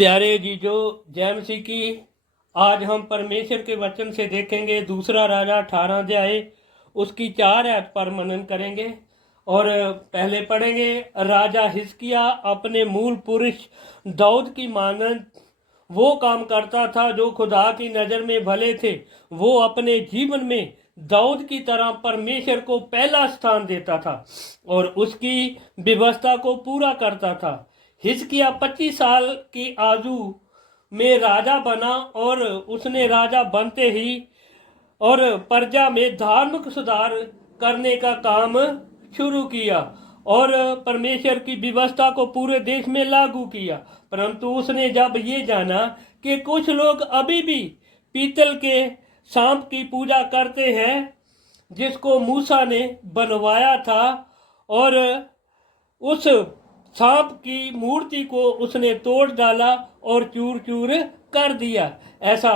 प्यारे जीजो, जय मसीह की। आज हम परमेश्वर के वचन से देखेंगे दूसरा राजा 18 अध्याय उसकी 4 आयत पर मनन करेंगे। और पहले पढ़ेंगे, राजा हिजकिय्याह अपने मूल पुरुष दाऊद की मानद वो काम करता था जो खुदा की नज़र में भले थे। वो अपने जीवन में दाऊद की तरह परमेश्वर को पहला स्थान देता था और उसकी व्यवस्था को पूरा करता था। हिजकिय्याह 25 साल की आयु में राजा बना और उसने राजा बनते ही और प्रजा में धार्मिक सुधार करने का काम शुरू किया और परमेश्वर की व्यवस्था को पूरे देश में लागू किया। परंतु उसने जब ये जाना कि कुछ लोग अभी भी पीतल के सांप की पूजा करते हैं जिसको मूसा ने बनवाया था और उस सांप की मूर्ति को उसने तोड़ डाला और चूर चूर कर दिया। ऐसा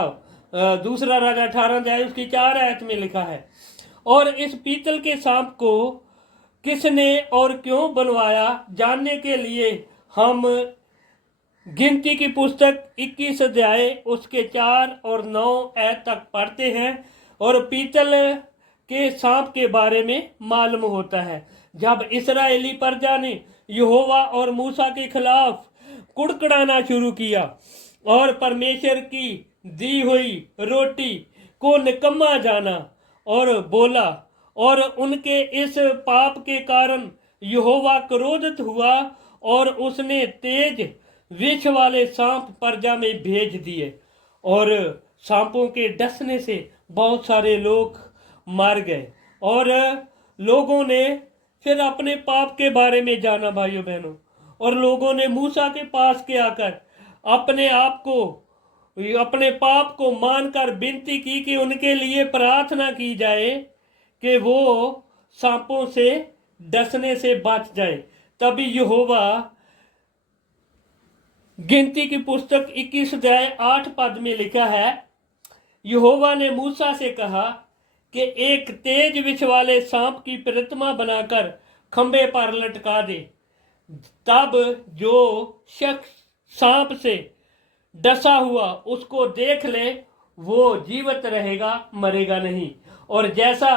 दूसरा राजा 18 अध्याय उसकी 4 आयत में लिखा है। और इस पीतल के सांप को किसने और क्यों बनवाया जानने के लिए हम गिनती की पुस्तक 21 अध्याय उसके 4 और 9 आयत तक पढ़ते हैं और पीतल के सांप के बारे में मालूम होता है। जब इस्राएली प्रजा ने यहोवा और मूसा के खिलाफ कुड़कुड़ाना शुरू किया और परमेश्वर की दी हुई रोटी को निकम्मा जाना और बोला और उनके इस पाप के कारण यहोवा क्रोधित हुआ और उसने तेज विष वाले सांप प्रजा में भेज दिए और सांपों के डसने से बहुत सारे लोग मर गए। और लोगों ने फिर अपने पाप के बारे में जाना भाइयों बहनों, और लोगों ने मूसा के पास के आकर अपने पाप को मानकर विनती की कि उनके लिए प्रार्थना की जाए कि वो सांपों से डसने से बच जाए। तभी यहोवा, गिनती की पुस्तक 21 अध्याय 8 पद में लिखा है, यहोवा ने मूसा से कहा कि एक तेज विष वाले सांप की प्रतिमा बनाकर खंबे पर लटका दे। तब जो शख्स सांप से डसा हुआ उसको देख ले वो जीवित रहेगा, मरेगा नहीं। और जैसा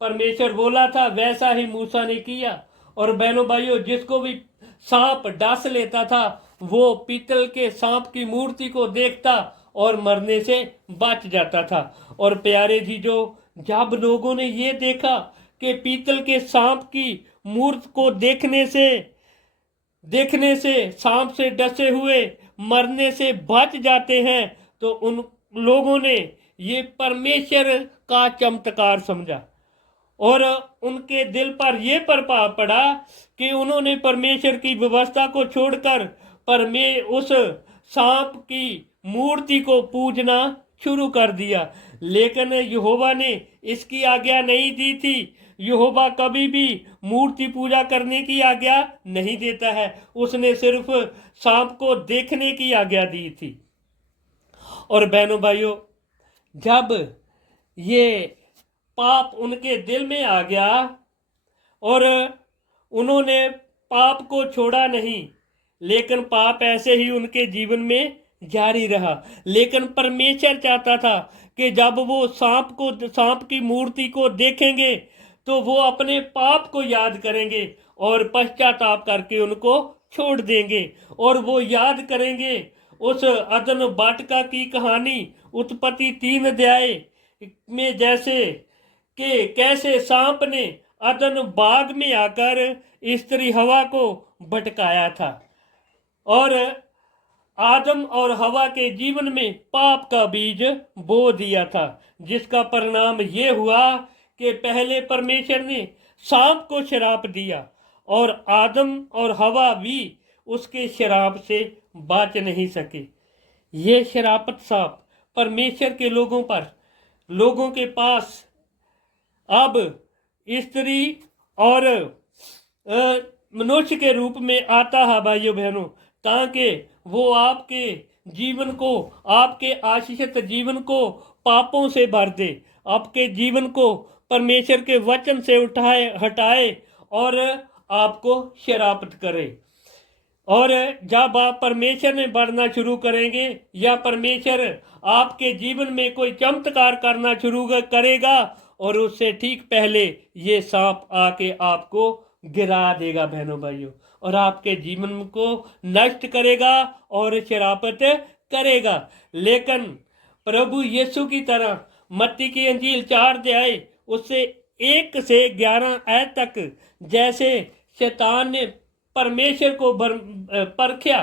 परमेश्वर बोला था वैसा ही मूसा ने किया। और बहनों भाइयों, जिसको भी सांप डस लेता था वो पीतल के सांप की मूर्ति को देखता और मरने से बच जाता था। और प्यारे जीजो, जब लोगों ने ये देखा कि पीतल के सांप की मूर्ति को देखने से सांप से डसे हुए मरने से बच जाते हैं तो उन लोगों ने ये परमेश्वर का चमत्कार समझा और उनके दिल पर यह प्रभाव पड़ा कि उन्होंने परमेश्वर की व्यवस्था को छोड़कर उस सांप की मूर्ति को पूजना शुरू कर दिया। लेकिन यहोवा ने इसकी आज्ञा नहीं दी थी। यहोवा कभी भी मूर्ति पूजा करने की आज्ञा नहीं देता है, उसने सिर्फ सांप को देखने की आज्ञा दी थी। और बहनों भाइयों, जब ये पाप उनके दिल में आ गया और उन्होंने पाप को छोड़ा नहीं, लेकिन पाप ऐसे ही उनके जीवन में जारी रहा। लेकिन परमेश्वर चाहता था कि जब वो सांप की मूर्ति को देखेंगे तो वो अपने पाप को याद करेंगे और पश्चाताप करके उनको छोड़ देंगे। और वो याद करेंगे उस अदन बाटका की कहानी उत्पत्ति 3 अध्याय में, जैसे कि कैसे सांप ने अदन बाग में आकर स्त्री हवा को भटकाया था और आदम और हवा के जीवन में पाप का बीज बो दिया था, जिसका परिणाम ये हुआ कि पहले परमेश्वर ने सांप को श्राप दिया और आदम और हवा भी उसके श्राप से बच नहीं सके। ये श्रापित सांप परमेश्वर के लोगों के पास अब स्त्री और मनुष्य के रूप में आता है भाइयों बहनों, ताकि वो आपके जीवन को, आपके आशीषित जीवन को पापों से भर दे, आपके जीवन को परमेश्वर के वचन से हटाए और आपको श्रापित करे। और जब आप परमेश्वर में बढ़ना शुरू करेंगे या परमेश्वर आपके जीवन में कोई चमत्कार करना शुरू करेगा और उससे ठीक पहले ये सांप आके आपको गिरा देगा बहनों भाइयों, और आपके जीवन को नष्ट करेगा और शराफत करेगा। लेकिन प्रभु यीशु की तरह मत्ती की अंजील 4 अध्याय उससे 1 से 11 आयत तक जैसे शैतान ने परमेश्वर को परखा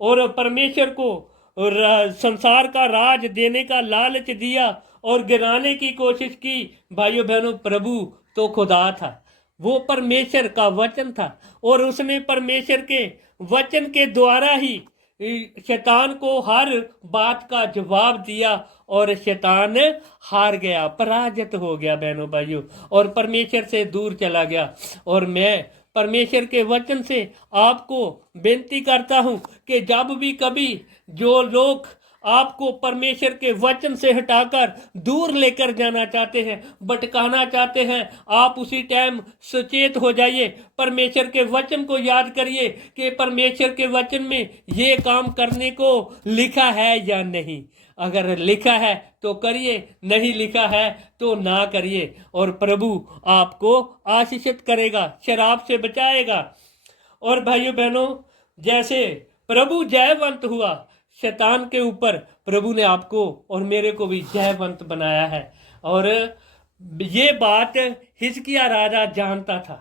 और परमेश्वर को संसार का राज देने का लालच दिया और गिराने की कोशिश की। भाइयों बहनों, प्रभु तो खुदा था, वो परमेश्वर का वचन था और उसने परमेश्वर के वचन के द्वारा ही शैतान को हर बात का जवाब दिया और शैतान हार गया, पराजित हो गया बहनों भाइयों, और परमेश्वर से दूर चला गया। और मैं परमेश्वर के वचन से आपको बेनती करता हूं कि जब भी कभी जो लोग आपको परमेश्वर के वचन से हटाकर दूर लेकर जाना चाहते हैं, भटकाना चाहते हैं, आप उसी टाइम सचेत हो जाइए। परमेश्वर के वचन को याद करिए कि परमेश्वर के वचन में ये काम करने को लिखा है या नहीं। अगर लिखा है तो करिए, नहीं लिखा है तो ना करिए, और प्रभु आपको आशीषित करेगा, शराब से बचाएगा। और भाइयों बहनों, जैसे प्रभु जयवंत हुआ शैतान के ऊपर, प्रभु ने आपको और मेरे को भी जयवंत बनाया है। और ये बात हिजकिय्याह राजा जानता था,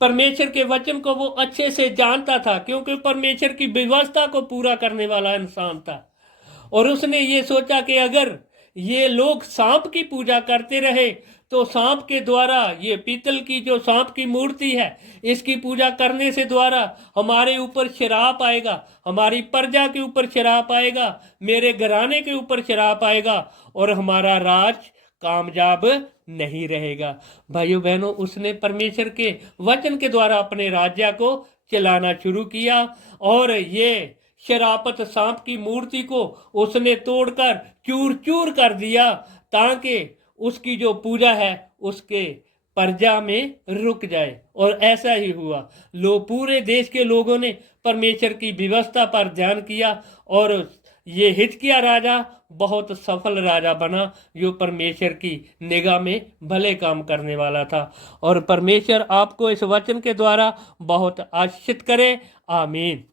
परमेश्वर के वचन को वो अच्छे से जानता था, क्योंकि परमेश्वर की व्यवस्था को पूरा करने वाला इंसान था। और उसने ये सोचा कि अगर ये लोग सांप की पूजा करते रहे तो सांप के द्वारा, ये पीतल की जो सांप की मूर्ति है, इसकी पूजा करने से द्वारा हमारे ऊपर श्राप आएगा, हमारी प्रजा के ऊपर श्राप आएगा, मेरे घराने के ऊपर श्राप आएगा और हमारा राज कामयाब नहीं रहेगा। भाइयों बहनों, उसने परमेश्वर के वचन के द्वारा अपने राज्य को चलाना शुरू किया और ये शरापत सांप की मूर्ति को उसने तोड़कर चूर चूर कर दिया, ताकि उसकी जो पूजा है उसके प्रजा में रुक जाए। और ऐसा ही हुआ, पूरे देश के लोगों ने परमेश्वर की व्यवस्था पर ध्यान किया और ये हिजकिय्याह राजा बहुत सफल राजा बना, जो परमेश्वर की निगाह में भले काम करने वाला था। और परमेश्वर आपको इस वचन के द्वारा बहुत आशीषित करे। आमीन।